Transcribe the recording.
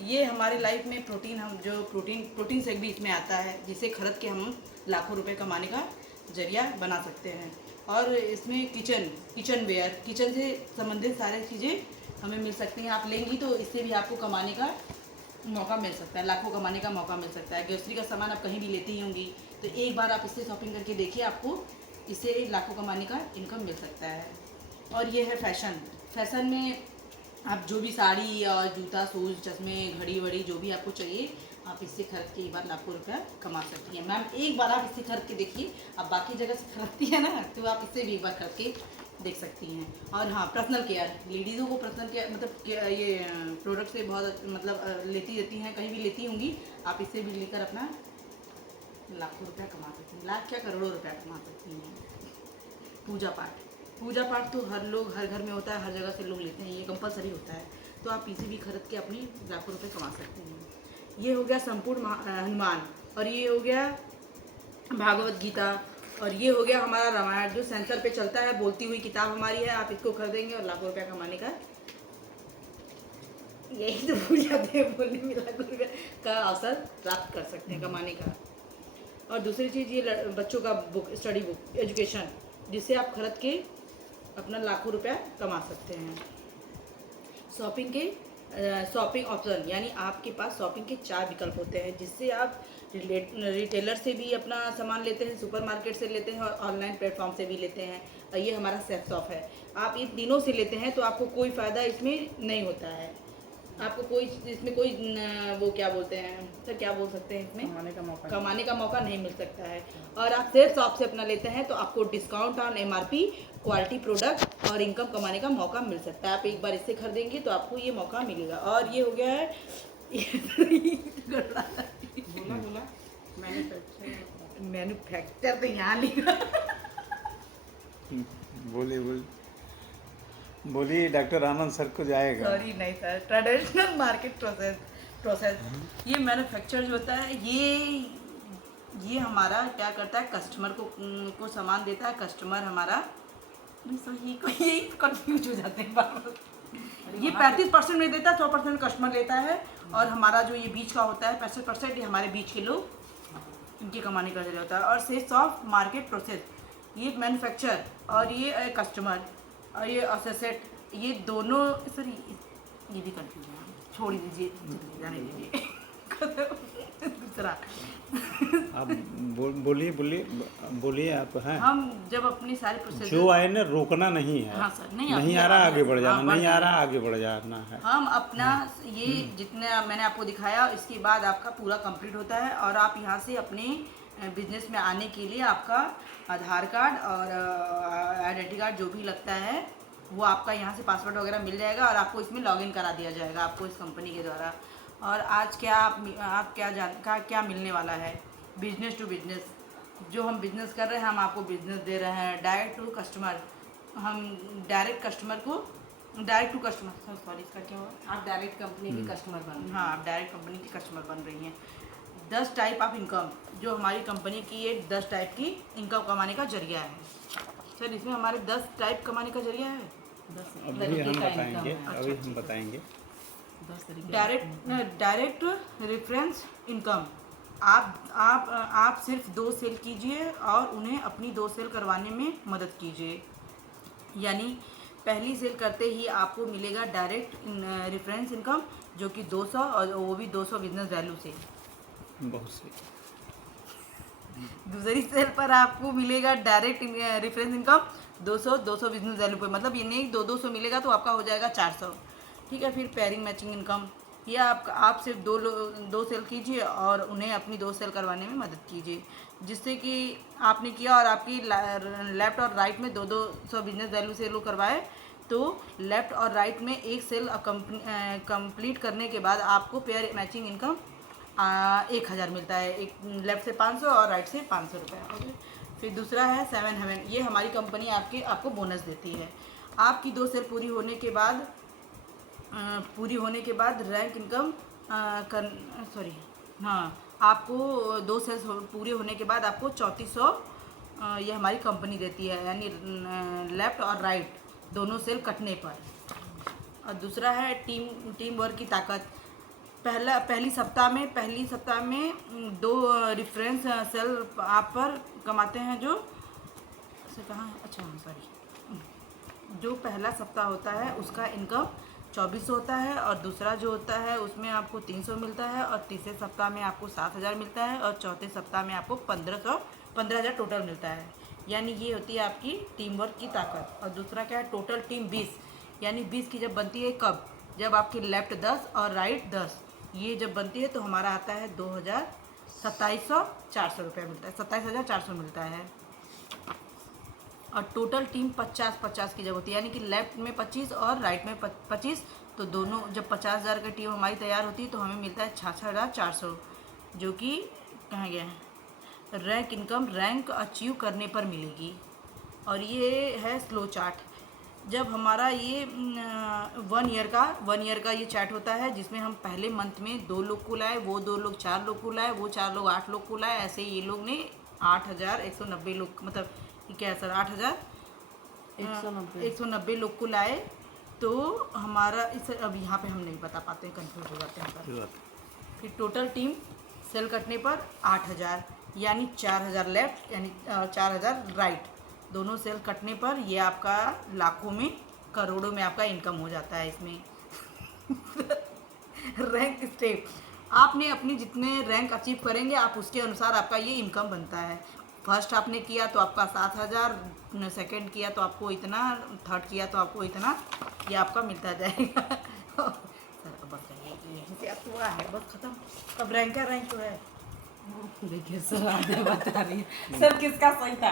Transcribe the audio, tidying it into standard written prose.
ये हमारे लाइफ में प्रोटीन, हम जो प्रोटीन शेक भी इसमें आता है, जिसे खरीद के हम लाखों रुपए कमाने का जरिया बना सकते हैं। और इसमें किचन वेयर, किचन से संबंधित सारी चीज़ें हमें मिल सकती हैं। आप लेंगी तो इससे भी आपको कमाने का मौका मिल सकता है, लाखों कमाने का मौका मिल सकता है। ग्रोसरी का सामान आप कहीं भी लेती ही होंगी, तो एक बार आप इससे शॉपिंग करके देखिए, आपको इससे लाखों कमाने का इनकम मिल सकता है। और ये है फैशन में आप जो भी साड़ी और जूता, शूज़, चश्मे, घड़ी वड़ी जो भी आपको चाहिए, आप इससे खरीद के एक बार लाखों रुपया कमा सकती हैं। मैम एक बार आप इससे खरीद के देखिए, आप बाकी जगह से खरीदती है ना, तो आप इससे भी एक बार खरीद के देख सकती हैं। और हाँ, पर्सनल केयर, लेडीज़ों को पर्सनल केयर मतलब ये प्रोडक्ट से बहुत मतलब लेती रहती हैं, कहीं भी लेती होंगी, आप इससे भी लेकर अपना लाखों रुपया कमा सकती हैं, लाख क्या करोड़ों रुपया कमा सकती हैं। पूजा पाठ तो हर घर में होता है, हर जगह से लोग लेते हैं, ये कंपलसरी होता है, तो आप इसे भी खरीद के अपनी लाखों रुपए कमा सकते हैं। ये हो गया संपूर्ण हनुमान, और ये हो गया भागवत गीता, और ये हो गया हमारा रामायण, जो सेंसर पे चलता है, बोलती हुई किताब हमारी है। आप इसको खरीदेंगे और लाखों रुपया कमाने का, यही तो भूल जाते हैं बोलने में, लाखों रुपया का अवसर प्राप्त कर सकते हैं कमाने का। और दूसरी चीज़, ये बच्चों का बुक, स्टडी बुक, एजुकेशन, जिससे आप खरीद के अपना लाखों रुपया कमा सकते हैं। शॉपिंग ऑप्शन, यानी आपके पास शॉपिंग के 4 विकल्प होते हैं, जिससे आप रिटेलर से भी अपना सामान लेते हैं, सुपरमार्केट से लेते हैं, और ऑनलाइन प्लेटफॉर्म से भी लेते हैं। और ये हमारा सेल्फ शॉप है। आप इन तीनों से लेते हैं तो आपको कोई फ़ायदा इसमें नहीं होता है, आपको कोई इसमें कोई वो क्या बोलते हैं सर, क्या बोल सकते हैं, इसमें कमाने का मौका नहीं मिल सकता है। और आप सेल्फ शॉप से अपना लेते हैं तो आपको discount on MRP, quality product और इनकम कमाने का मौका मिल सकता है। आप एक बार इससे खरीदेंगे तो आपको ये मौका मिलेगा। और ये हो गया है बोला मैन्युफैक्चर तो यहाँ लिखा। बोलिए डॉक्टर आनंद सर को जाएगा। सॉरी नहीं सर, ट्रेडिशनल मार्केट प्रोसेस। ये मैन्युफैक्चर जो होता है, ये हमारा क्या करता है, कस्टमर को सामान देता है, कस्टमर हमारा यही कंफ्यूज हो जाते हैं बार। ये 35% में देता है, 100% कस्टमर लेता है, और हमारा जो ये बीच का होता है 65% ये हमारे बीच के लोग, इनके कमाने का जरिया होता है। और सेल्स ऑफ मार्केट प्रोसेस, ये मैन्युफैक्चर और ये कस्टमर और ये एसेट, ये दोनों, सर ये भी कंफ्यूज है, छोड़ दीजिए, जाने दीजिए। दूसरा आप बोलिए आप हैं। हम जब अपनी सारी प्रोसेस जो आए ना रोकना नहीं है। हाँ सर, नहीं आ रहा आगे बढ़ जाना, नहीं आ रहा आगे बढ़ जाना है। हम अपना ये जितना मैंने आपको दिखाया, इसके बाद आपका पूरा कंप्लीट होता है, और आप यहाँ से अपने बिजनेस में आने के लिए आपका आधार कार्ड और आइडेंटिटी कार्ड जो भी लगता है वो आपका यहाँ से पासवर्ड वगैरह मिल जाएगा, और आपको इसमें लॉगिन करा दिया जाएगा आपको इस कंपनी के द्वारा। और आज क्या आप क्या मिलने वाला है, बिजनेस टू बिजनेस, जो हम बिज़नेस कर रहे हैं, हम आपको बिज़नेस दे रहे हैं। डायरेक्ट टू कस्टमर, हम डायरेक्ट टू कस्टमर, सॉरी इसका क्या हुआ, आप डायरेक्ट कंपनी की कस्टमर बन रही हैं। हाँ, आप डायरेक्ट कंपनी की कस्टमर बन रही हैं। 10 टाइप ऑफ इनकम, जो हमारी कंपनी की ये 10 टाइप की इनकम कमाने का जरिया है। सर इसमें हमारे 10 टाइप कमाने का जरिया है, 10 अभी हम बताएंगे। डायरेक्ट रेफरेंस इनकम, आप सिर्फ 2 सेल कीजिए और उन्हें अपनी 2 सेल करवाने में मदद कीजिए। यानी पहली सेल करते ही आपको मिलेगा डायरेक्ट रेफरेंस इनकम, जो कि 200, और वो भी 200 बिजनेस वैल्यू से। बहुत सही। दूसरी सेल पर आपको मिलेगा direct reference income 200 business value पर, मतलब ये नहीं 200 मिलेगा तो आपका हो जाएगा 400। ठीक है। फिर पेयरिंग मैचिंग इनकम, ये आप सिर्फ 2 सेल कीजिए और उन्हें अपनी 2 सेल करवाने में मदद कीजिए, जिससे कि आपने किया और आपकी लेफ़्ट और राइट में 200 बिजनेस वैल्यू सेल वो करवाए, तो लेफ़्ट और राइट में एक सेल कंप्लीट करने के बाद आपको पेयर मैचिंग इनकम 1000 मिलता है, एक लेफ़्ट से 500 और राइट से 500 रुपये। फिर दूसरा है 7 हेवन, ये हमारी कंपनी आपको बोनस देती है। आपकी 2 सेल पूरी होने के बाद रैंक इनकम आपको 2 सेल्स पूरे होने के बाद आपको 3400 ये हमारी कंपनी देती है, यानी लेफ़्ट और राइट दोनों सेल कटने पर। और दूसरा है टीम वर्क की ताकत, पहली सप्ताह में 2 रेफरेंस सेल आप पर कमाते हैं जो से कहाँ अच्छा सॉरी जो पहला सप्ताह होता है उसका इनकम 2400 होता है और दूसरा जो होता है उसमें आपको 300 मिलता है और तीसरे सप्ताह में आपको 7000 मिलता है और चौथे सप्ताह में आपको 15,000 टोटल मिलता है। यानी ये होती है आपकी टीम वर्क की ताकत। और दूसरा क्या है, टोटल टीम 20, यानी 20 की जब बनती है कब, जब आपकी लेफ्ट 10 और राइट 10 ये जब बनती है तो हमारा आता है 27,400 रुपये मिलता है, 27,400 मिलता है। और टोटल टीम 50-50 की जब होती है, यानी कि लेफ्ट में 25 और राइट में 25, तो दोनों जब 50,000 की टीम हमारी तैयार होती है तो हमें मिलता है 66,400, जो कि कहाँ गया है, रैंक इनकम रैंक अचीव करने पर मिलेगी। और ये है स्लो चार्ट। जब हमारा ये 1 ईयर का ये चार्ट होता है जिसमें हम पहले मंथ में 2 लोग को लाए, वो 2 लोग 4 लोग को लाए, वो 4 लोग 8 लोग को लाए, ऐसे ये लोग ने 8,190 लोग, मतलब ये क्या है सर, 8,190 लोग को लाए। तो हमारा इस अब यहाँ पे हम नहीं बता पाते, कंफ्यूज हो जाते हैं सर। फिर टोटल टीम सेल कटने पर 8,000, यानी 4,000 लेफ्ट यानी 4,000 राइट, दोनों सेल कटने पर ये आपका लाखों में करोड़ों में आपका इनकम हो जाता है इसमें। रैंक स्टेप, आपने अपनी जितने रैंक अचीव करेंगे आप उसके अनुसार आपका ये इनकम बनता है। फर्स्ट आपने किया तो आपका 7,000, सेकंड किया तो आपको इतना, थर्ड किया तो आपको इतना, ये आपका मिलता जाएगा। सर बस यहीं से अब हुआ है, बस खत्म। अब रैंक तो है। देखिए सर आगे बता रही है सर किसका सही था।